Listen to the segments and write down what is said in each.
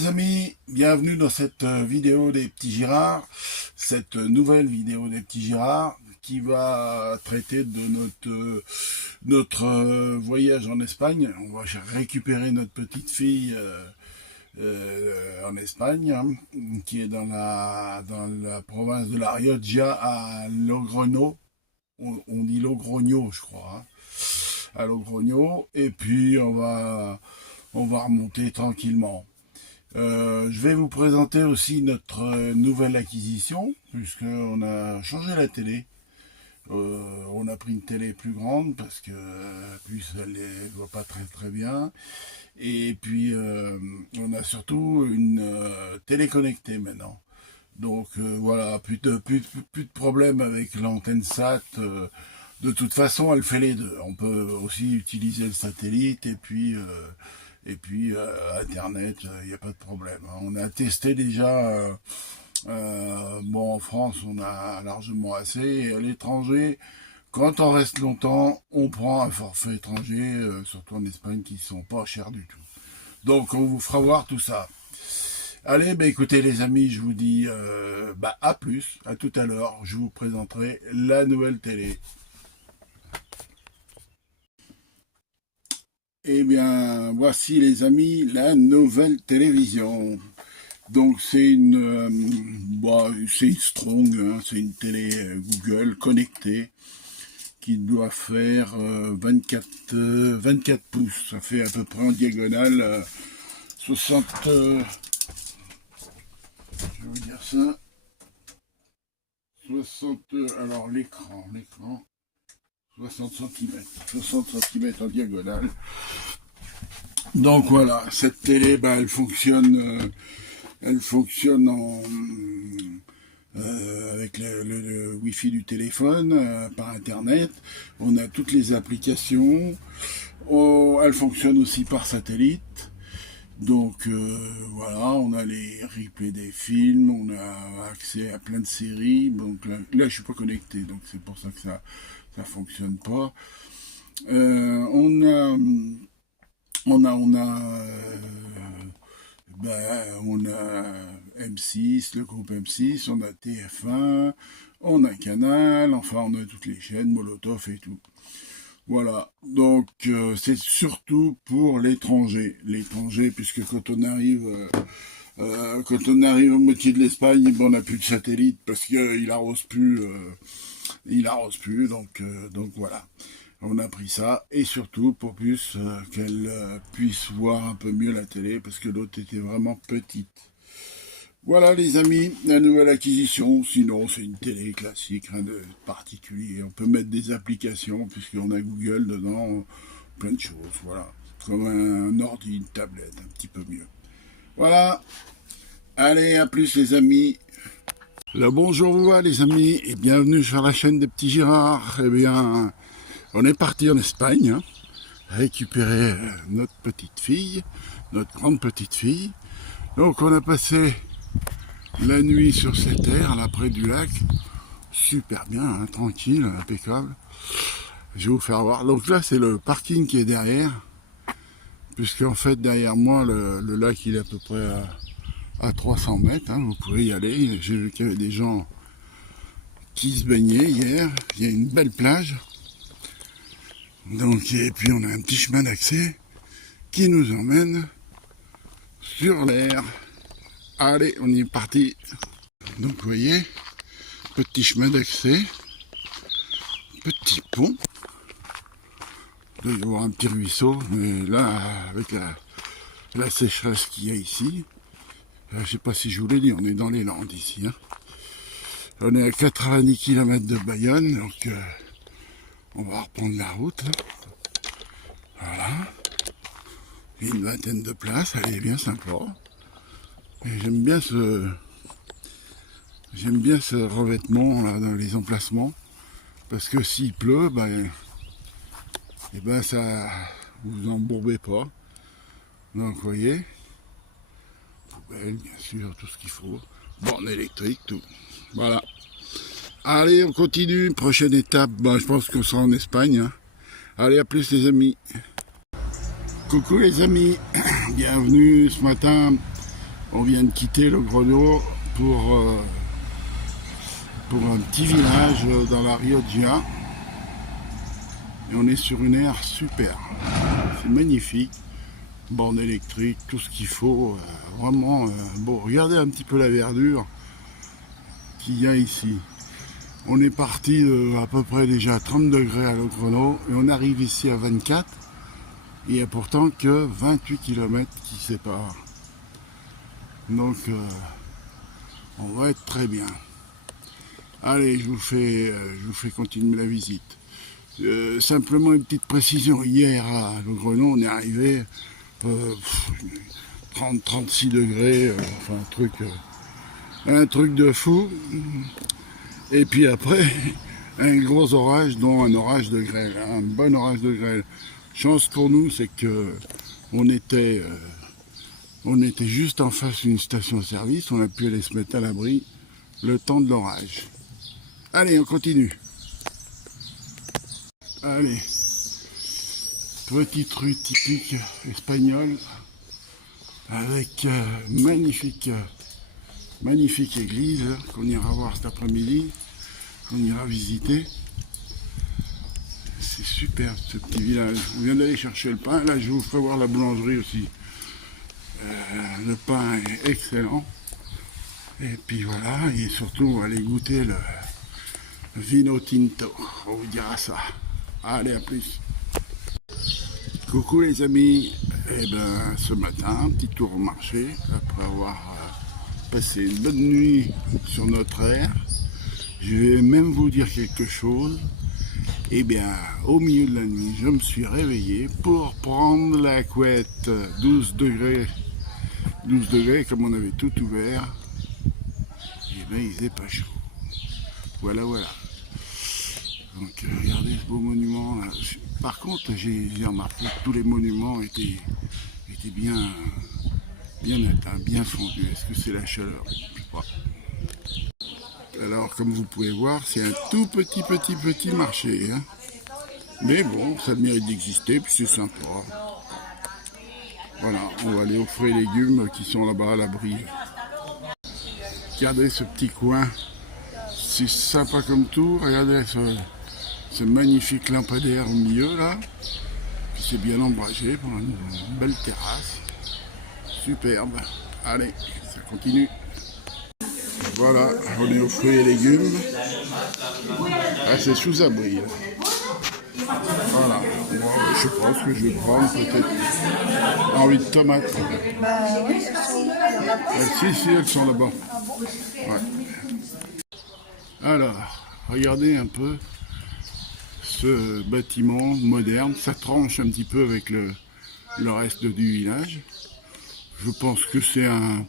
les amis, bienvenue dans cette vidéo des petits Girards, cette nouvelle vidéo des petits Girards qui va traiter de notre voyage en Espagne. On va récupérer notre petite fille en Espagne, hein, qui est dans la province de La Rioja à Logroño. On dit Logroño, je crois, hein, à Logroño, et puis on va remonter tranquillement. Je vais vous présenter aussi notre nouvelle acquisition, puisqu'on a changé la télé. On a pris une télé plus grande parce que plus elle ne voit pas très bien. Et puis on a surtout une télé connectée maintenant. Donc voilà, plus de problème avec l'antenne SAT. De toute façon, elle fait les deux. On peut aussi utiliser le satellite et puis Internet, il n'y a pas de problème. On a testé déjà, bon, en France on a largement assez, et à l'étranger, quand on reste longtemps, on prend un forfait étranger, surtout en Espagne, qui sont pas chers du tout. Donc on vous fera voir tout ça. Allez, écoutez les amis, je vous dis à plus, à tout à l'heure, je vous présenterai la nouvelle télé. Eh bien, voici les amis, la nouvelle télévision. Donc c'est c'est une Strong, hein, c'est une télé Google connectée qui doit faire 24 pouces. Ça fait à peu près en diagonale 60, je vais vous dire ça, 60, alors l'écran. 60 cm en diagonale. Donc voilà, cette télé, elle fonctionne avec le Wi-Fi du téléphone, par Internet. On a toutes les applications. Elle fonctionne aussi par satellite. Donc voilà, on a les replays des films, on a accès à plein de séries. Donc là je suis pas connecté, donc c'est pour ça que ça fonctionne pas. On a M6, le groupe M6, on a TF1, on a Canal, enfin on a toutes les chaînes, Molotov et tout. Voilà, donc c'est surtout pour l'étranger, puisque quand on arrive au moitié de l'Espagne, on n'a plus de satellite parce qu'il arrose plus, donc voilà. On a pris ça, et surtout pour plus qu'elle puisse voir un peu mieux la télé, parce que l'autre était vraiment petite. Voilà les amis, la nouvelle acquisition. Sinon c'est une télé classique, rien de particulier. On peut mettre des applications, puisqu'on a Google dedans, plein de choses, voilà. Comme un ordi, une tablette, un petit peu mieux. Voilà, allez, à plus les amis. Le bonjour vous va les amis, et bienvenue sur la chaîne des petits Girards. Eh bien, on est parti en Espagne, hein, récupérer notre petite fille, notre grande petite fille. Donc on a passé la nuit sur cette terre, là près du lac. Super bien, hein, tranquille, impeccable. Je vais vous faire voir. Donc là c'est le parking qui est derrière, puisque en fait derrière moi le lac il est à peu près à 300 mètres, hein, vous pouvez y aller. J'ai vu qu'il y avait des gens qui se baignaient hier. Il y a une belle plage. Donc, et puis on a un petit chemin d'accès qui nous emmène sur l'air. Allez, on y est parti. Donc vous voyez, petit chemin d'accès, petit pont. Il doit y avoir un petit ruisseau, mais là, avec la sécheresse qu'il y a ici, je sais pas si je vous l'ai dit, on est dans les Landes ici, hein. On est à 90 km de Bayonne, donc on va reprendre la route, là. Voilà. Il y a une vingtaine de places, elle est bien sympa. Et j'aime bien ce revêtement là, dans les emplacements, parce que s'il pleut, ça vous embourbez pas. Donc vous voyez, poubelle bien sûr, tout ce qu'il faut, borne électrique, tout. Voilà. Allez, on continue, prochaine étape, je pense qu'on sera en Espagne, hein. Allez, à plus les amis. Coucou les amis, bienvenue ce matin On vient de quitter le Greno pour un petit village dans la Rioja. Et on est sur une aire super. C'est magnifique. Borne électrique, tout ce qu'il faut. Vraiment, bon, regardez un petit peu la verdure qu'il y a ici. On est parti à peu près déjà à 30 degrés à Logroño et on arrive ici à 24. Il n'y a pourtant que 28 km qui séparent. Donc, on va être très bien. Allez, je vous fais continuer la visite. Simplement une petite précision. Hier à Logroño, on est arrivé 30-36 degrés, enfin un truc de fou. Et puis après, un gros orage, dont un orage de grêle, un bon orage de grêle. Chance pour nous, c'est que on était juste en face d'une station-service, on a pu aller se mettre à l'abri le temps de l'orage. Allez, on continue. Allez, petite rue typique espagnole, avec magnifique église qu'on ira voir cet après-midi, qu'on ira visiter. C'est super ce petit village. On vient d'aller chercher le pain. Là, je vous ferai voir la boulangerie aussi. Le pain est excellent. Et puis voilà, et surtout, on va aller goûter le vino tinto. On vous dira ça. Allez, à plus. Coucou les amis. Eh ben, ce matin, un petit tour au marché, après avoir passé une bonne nuit sur notre aire. Je vais même vous dire quelque chose. Eh bien, au milieu de la nuit, je me suis réveillé pour prendre la couette. 12 degrés, comme on avait tout ouvert. Eh bien, il faisait pas chaud. Voilà. Donc, regardez ce beau monument là. Par contre, j'ai remarqué que tous les monuments étaient bien atteints, bien fondus. Est-ce que c'est la chaleur? Je sais pas. Alors, comme vous pouvez voir, c'est un tout petit marché. Hein. Mais bon, ça mérite d'exister, puis c'est sympa. Voilà, on va aller aux fruits et légumes qui sont là-bas à l'abri. Regardez ce petit coin. C'est sympa comme tout. Regardez ce magnifique lampadaire au milieu, là. Puis c'est bien ombragé pour une belle terrasse. Superbe. Allez, ça continue. Voilà, on est aux fruits et légumes. Ah, c'est sous abri. Voilà, moi, je pense que je vais prendre peut-être envie de tomates. Si, elles sont là-bas. Ouais. Alors, regardez un peu ce bâtiment moderne. Ça tranche un petit peu avec le reste du village. Je pense que c'est un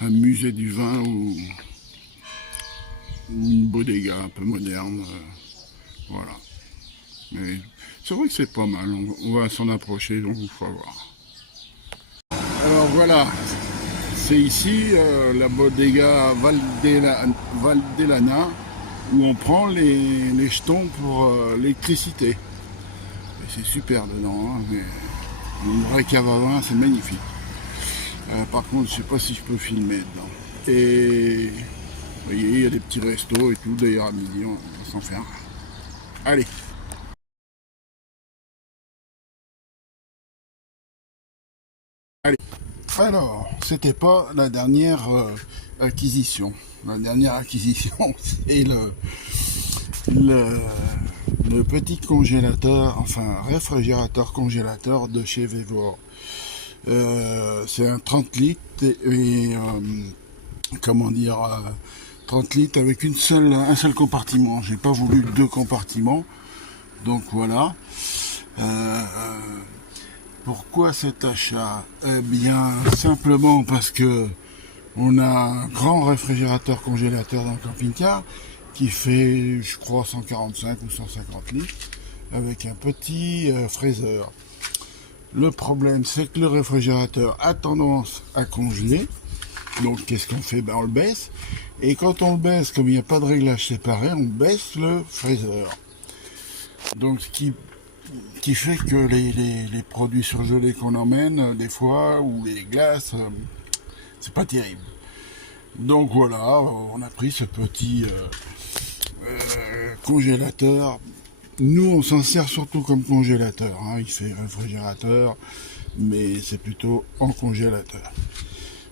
musée du vin ou une bodega un peu moderne. Voilà. Mais c'est vrai que c'est pas mal. On va s'en approcher, donc il faut voir. Alors voilà. C'est ici la bodega Valdelana où on prend les jetons pour l'électricité. C'est super dedans, hein, mais une vraie cave à vin, c'est magnifique. Par contre, je sais pas si je peux filmer dedans. Et vous voyez, il y a des petits restos et tout. D'ailleurs, à midi, on va s'en faire. Allez. Allez. Alors, c'était pas la dernière acquisition. La dernière acquisition, c'est le petit congélateur, enfin réfrigérateur congélateur de chez Vevor. C'est un 30 litres et comment dire 30 litres avec un seul compartiment. J'ai pas voulu deux compartiments, donc voilà. Pourquoi cet achat? Eh bien, simplement parce que on a un grand réfrigérateur congélateur dans le camping-car qui fait, je crois, 145 ou 150 litres avec un petit fraiseur. Le problème, c'est que le réfrigérateur a tendance à congeler. Donc, qu'est-ce qu'on fait? Ben, on le baisse. Et quand on le baisse, comme il n'y a pas de réglage séparé, on baisse le fraiseur. Donc, ce qui fait que les produits surgelés qu'on emmène, des fois, ou les glaces, c'est pas terrible. Donc voilà, on a pris ce petit congélateur. Nous, on s'en sert surtout comme congélateur, hein. Il fait réfrigérateur, mais c'est plutôt en congélateur.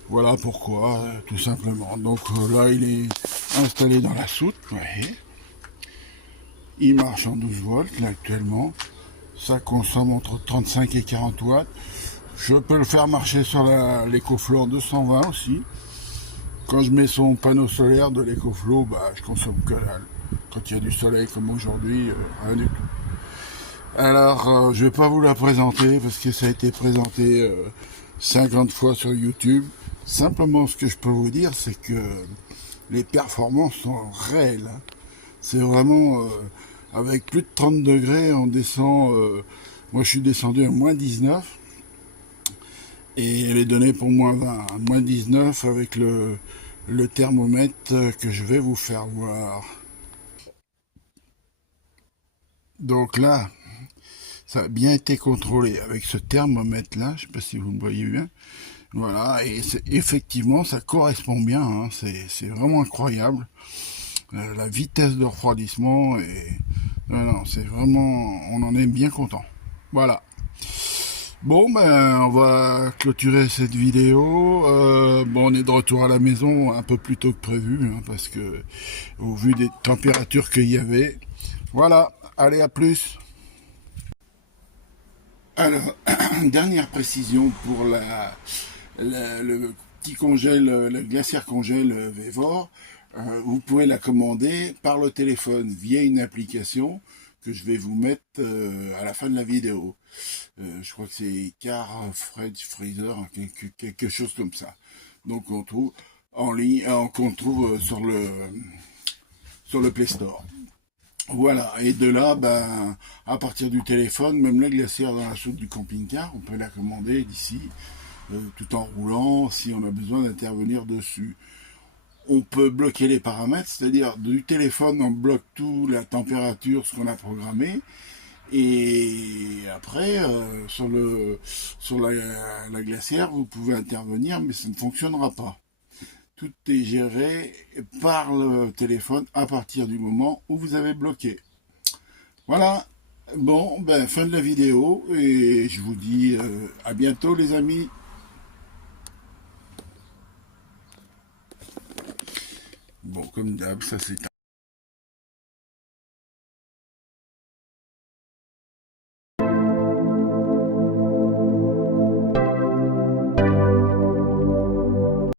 Voilà pourquoi, tout simplement. Donc là, il est installé dans la soute, ouais. Il marche en 12 volts, là, actuellement. Ça consomme entre 35 et 40 watts. Je peux le faire marcher sur l'EcoFlow en 220 aussi. Quand je mets son panneau solaire de l'EcoFlow, bah, je consomme que dalle. Quand il y a du soleil comme aujourd'hui, rien du tout. Alors, je vais pas vous la présenter parce que ça a été présenté 50 fois sur YouTube. Simplement, ce que je peux vous dire, c'est que les performances sont réelles, hein. C'est vraiment avec plus de 30 degrés, on descend. Moi, je suis descendu à moins 19 et elle est donnée pour moins 20, à moins 19 avec le thermomètre que je vais vous faire voir. Donc là, ça a bien été contrôlé avec ce thermomètre là, je ne sais pas si vous me voyez bien. Voilà, et effectivement ça correspond bien, hein. C'est vraiment incroyable. La vitesse de refroidissement, et non, c'est vraiment, on en est bien content. Voilà. Bon, ben, on va clôturer cette vidéo. Bon, on est de retour à la maison un peu plus tôt que prévu, hein, parce que, au vu des températures qu'il y avait. Voilà, allez, à plus. Alors, dernière précision pour le petit congèle, la glacière congèle Vévor. Vous pouvez la commander par le téléphone via une application que je vais vous mettre à la fin de la vidéo. Je crois que c'est Car Fridge Freezer, quelque chose comme ça. Donc on trouve en ligne, qu'on trouve sur le Play Store. Voilà, et de là, ben, à partir du téléphone, même la glacière dans la soute du camping-car, on peut la commander d'ici, tout en roulant, si on a besoin d'intervenir dessus. On peut bloquer les paramètres, c'est-à-dire du téléphone, on bloque tout, la température, ce qu'on a programmé, et après, sur la glacière, vous pouvez intervenir, mais ça ne fonctionnera pas. Tout est géré par le téléphone à partir du moment où vous avez bloqué. Voilà. Bon, ben, fin de la vidéo et je vous dis à bientôt les amis. Bon, comme d'hab, ça c'est